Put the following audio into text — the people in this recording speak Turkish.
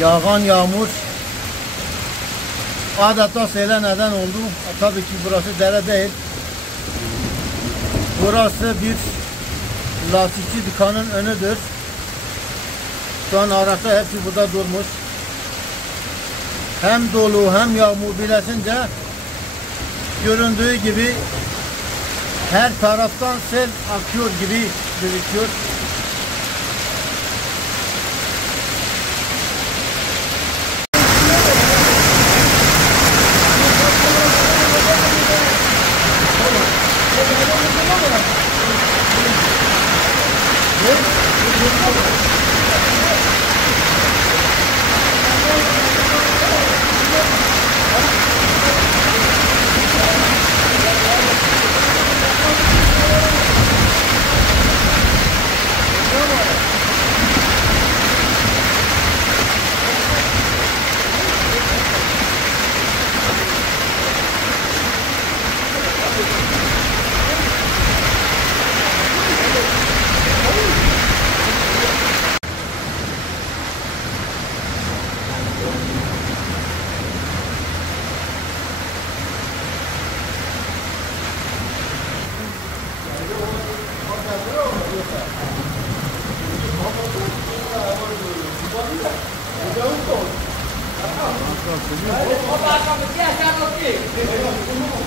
Yağan yağmur adeta sele neden oldu. Tabii ki burası dere değil. Burası bir lastikçi dükkanın önüdür. Şu an araçlar hepsi burada durmuş. Hem dolu hem yağmur birleşince göründüğü gibi her taraftan sel akıyor gibi gözüküyor. Vamos lá, vamos lá.